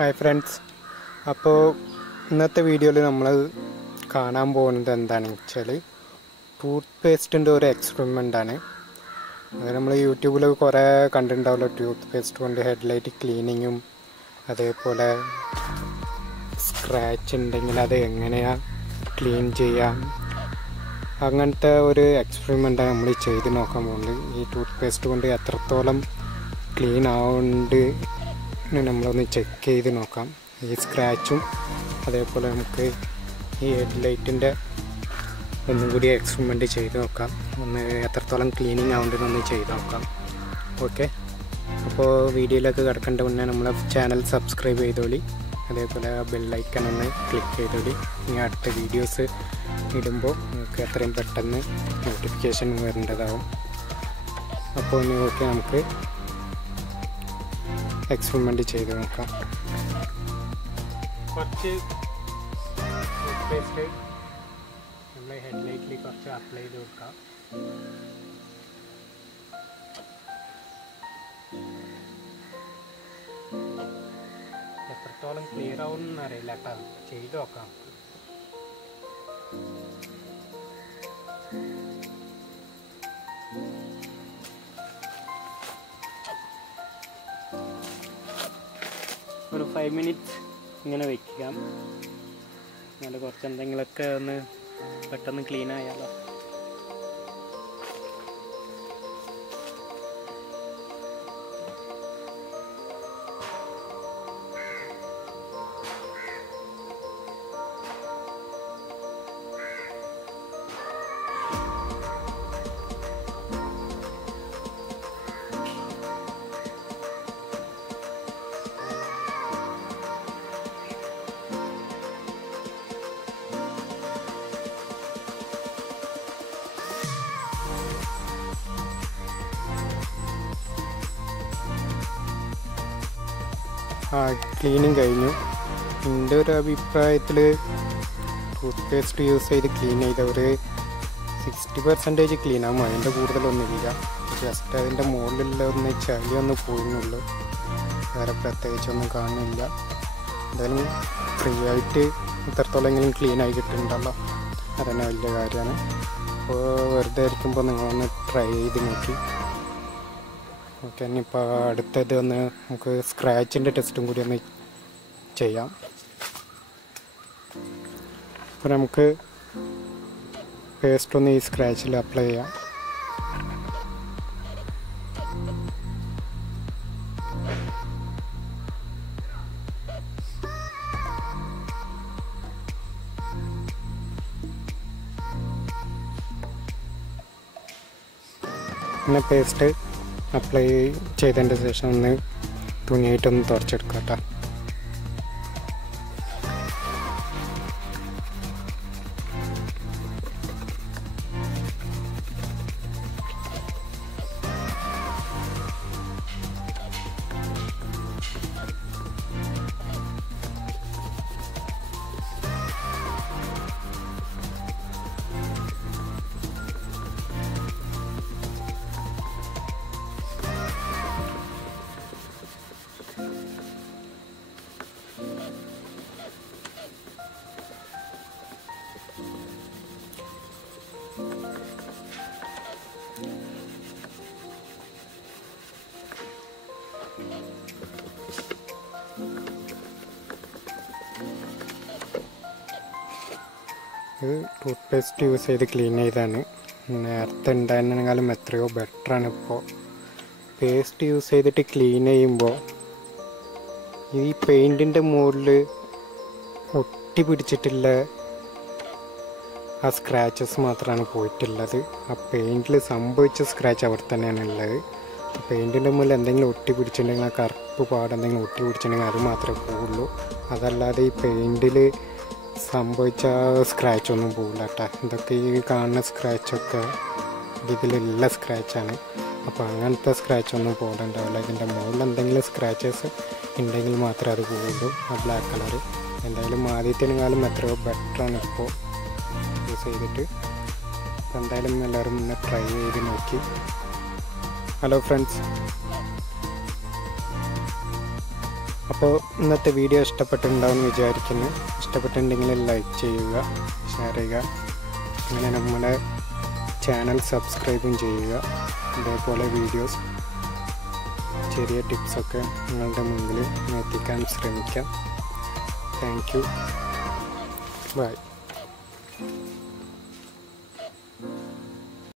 Hi friends, അപ്പോൾ ഇന്നത്തെ വീഡിയോയിൽ നമ്മൾ കാണാൻ പോകുന്നത് എന്താണെന്ന് വെച്ചാൽ ടൂത്ത് പേസ്റ്റിൻ്റെ ഒരു എക്സ്പെരിമെൻ്റാണ്. അത് നമ്മൾ യൂട്യൂബിൽ കുറേ കണ്ടിട്ടുണ്ടാവുമല്ലോ, ടൂത്ത് പേസ്റ്റ് കൊണ്ട് ഹെഡ്ലൈറ്റ് ക്ലീനിങ്ങും അതേപോലെ സ്ക്രാച്ച് ഉണ്ടെങ്കിൽ അത് എങ്ങനെയാണ് ക്ലീൻ ചെയ്യാം, അങ്ങനത്തെ ഒരു എക്സ്പെരിമെൻ്റാണ് നമ്മൾ ചെയ്ത് നോക്കാൻ പോകുന്നത്. ഈ ടൂത്ത് പേസ്റ്റ് കൊണ്ട് എത്രത്തോളം ക്ലീൻ ആവുന്നുണ്ട് നമ്മളൊന്ന് ചെക്ക് ചെയ്ത് നോക്കാം. ഈ സ്ക്രാച്ചും അതേപോലെ നമുക്ക് ഈ ഹെഡ്ലൈറ്റിൻ്റെ ഒന്നും കൂടി എക്സ്പെരിമെൻ്റ് ചെയ്ത് നോക്കാം, ഒന്ന് എത്രത്തോളം ക്ലീനിങ് ആവുന്നുണ്ടെന്നൊന്ന് ചെയ്ത് നോക്കാം. ഓക്കെ, അപ്പോൾ വീഡിയോയിലേക്ക് കിടക്കേണ്ട മുന്നേ നമ്മളെ ചാനൽ സബ്സ്ക്രൈബ് ചെയ്തോളി, അതേപോലെ ബെല്ലൈക്കൺ ഒന്ന് ക്ലിക്ക് ചെയ്തോളി. ഇനി അടുത്ത വീഡിയോസ് ഇടുമ്പോൾ നമുക്ക് എത്രയും പെട്ടെന്ന് നോട്ടിഫിക്കേഷൻ വരേണ്ടതാവും. അപ്പോൾ ഇനി ഓക്കെ, നമുക്ക് എക്സ്പെരിമെൻ്റ് ചെയ്ത് നോക്കാം. കുറച്ച് ടൂത്ത് പേസ്റ്റ് നമ്മൾ ഹെഡ്ലൈറ്റിൽ കുറച്ച് അപ്ലൈ ചെയ്ത് കൊടുക്കാം. എത്രത്തോളം ക്ലിയർ ആവുമെന്ന് അറിയില്ല കേട്ടോ, ചെയ്ത് നോക്കാം. ഒരു 5 മിനിറ്റ്സ് ഇങ്ങനെ വയ്ക്കാം, നല്ല കുറച്ച് എന്തെങ്കിലുമൊക്കെ ഒന്ന് പെട്ടെന്ന് ക്ലീൻ ആയാലോ. ക്ലീനിങ് കഴിഞ്ഞു. എൻ്റെ ഒരു അഭിപ്രായത്തിൽ ടൂത്ത് പേസ്റ്റ് യൂസ് ചെയ്ത് ക്ലീൻ ചെയ്ത ഒരു 60% ക്ലീൻ ആകും, അതിൻ്റെ കൂടുതലൊന്നുമില്ല. ജസ്റ്റ് അതിൻ്റെ മുകളിലുള്ള ഒന്ന് ചളിയൊന്ന് പോയിരുന്നുള്ളൂ, വേറെ പ്രത്യേകിച്ചൊന്നും കാണുന്നില്ല. എന്തായാലും ഫ്രീ ആയിട്ട് ഇത്രത്തോളെങ്കിലും ക്ലീൻ ആയി കിട്ടുന്നുണ്ടല്ലോ, അതന്നെ വലിയ കാര്യമാണ്. അപ്പോൾ വെറുതെ ഇരിക്കുമ്പോൾ നിങ്ങളൊന്ന് ട്രൈ ചെയ്ത് നോക്കി. ഓക്കെ, ഇനിയിപ്പോൾ അടുത്തത് ഒന്ന് നമുക്ക് സ്ക്രാച്ചിൻ്റെ ടെസ്റ്റും കൂടി ഒന്ന് ചെയ്യാം. അപ്പോൾ നമുക്ക് പേസ്റ്റ് ഒന്ന് ഈ സ്ക്രാച്ചിൽ അപ്ലൈ ചെയ്യാം. പിന്നെ പേസ്റ്റ് അപ്ലൈ ചെയ്തതിൻ്റെ ശേഷം ഒന്ന് തുണിയായിട്ടൊന്ന് തുടച്ചെടുക്കാം കേട്ടോ. ഇത് ടൂത്ത് പേസ്റ്റ് യൂസ് ചെയ്ത് ക്ലീൻ ചെയ്താണ്. നേരത്തെ ഉണ്ടായിരുന്നെങ്കിലും എത്രയോ ബെറ്ററാണ്. ഇപ്പോൾ പേസ്റ്റ് യൂസ് ചെയ്തിട്ട് ക്ലീൻ ചെയ്യുമ്പോൾ ഈ പെയിൻറ്റിൻ്റെ മുകളിൽ ഒട്ടി പിടിച്ചിട്ടുള്ള ആ സ്ക്രാച്ചസ് മാത്രമാണ് പോയിട്ടുള്ളത്. ആ പെയിൻറ്റിൽ സംഭവിച്ച സ്ക്രാച്ച് അവിടെ തന്നെയാണ് ഉള്ളത്. പെയിൻറ്റിൻ്റെ മുകളിൽ എന്തെങ്കിലും ഒട്ടി പിടിച്ചിട്ടുണ്ടെങ്കിൽ, ആ കറുപ്പ് പാട് എന്തെങ്കിലും ഒട്ടി പിടിച്ചിട്ടുണ്ടെങ്കിൽ അത് മാത്രമേ പോവുള്ളൂ. അതല്ലാതെ ഈ പെയിൻറ്റിൽ സംഭവിച്ച സ്ക്രാച്ചൊന്നും പോകില്ല കേട്ടോ. ഇതൊക്കെ ഈ കാണുന്ന സ്ക്രാച്ചൊക്കെ ഇതിലുള്ള സ്ക്രാച്ചാണ്. അപ്പോൾ അങ്ങനത്തെ സ്ക്രാച്ചൊന്നും പോകലുണ്ടാവില്ല. ഇതിൻ്റെ മുകളിൽ എന്തെങ്കിലും സ്ക്രാച്ചസ് ഉണ്ടെങ്കിൽ മാത്രമേ അത് പോവുള്ളൂ, ആ ബ്ലാക്ക് കളർ. എന്തായാലും ആദ്യത്തേക്കാളും എത്രയോ ബെറ്ററാണ് ഇപ്പോൾ യൂസ് ചെയ്തിട്ട്. അപ്പോൾ എന്തായാലും എല്ലാവരും ഒന്ന് ട്രൈ ചെയ്ത് നോക്കി. ഹലോ ഫ്രണ്ട്സ്, അപ്പോൾ ഇന്നത്തെ വീഡിയോ ഇഷ്ടപ്പെട്ടിട്ടുണ്ടാവുമെന്ന് വിചാരിക്കുന്നു. ഇഷ്ടപ്പെട്ടിട്ടുണ്ടെങ്കിൽ ലൈക്ക് ചെയ്യുക, ഷെയർ ചെയ്യുക, അങ്ങനെ നമ്മുടെ ചാനൽ സബ്സ്ക്രൈബും ചെയ്യുക. ഇതേപോലെ വീഡിയോസ്, ചെറിയ ടിപ്സൊക്കെ നിങ്ങളുടെ മുമ്പിൽ എത്തിക്കാൻ ശ്രമിക്കാം. Thank you. ബൈ.